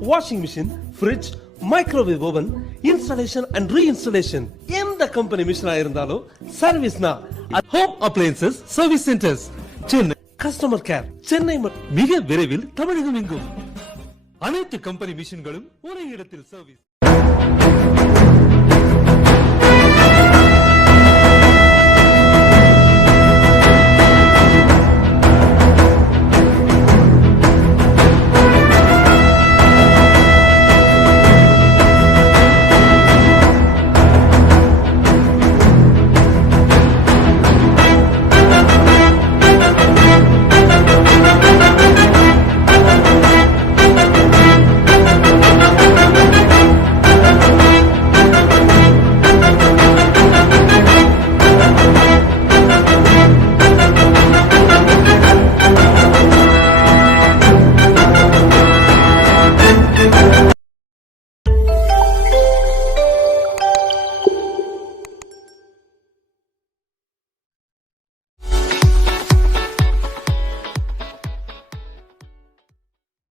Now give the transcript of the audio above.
washing machine, fridge, microwave oven, installation and reinstallation. எந்த company மிஷினா இருந்தாலும் சர்வீஸ்னா home appliances service centres Chennai. Customer care Chennai மிக விரைவில் தமிழகம் எங்கும் அனைத்து கம்பெனி மிஷின்களும் ஒரே இடத்தில் சர்வீஸ்.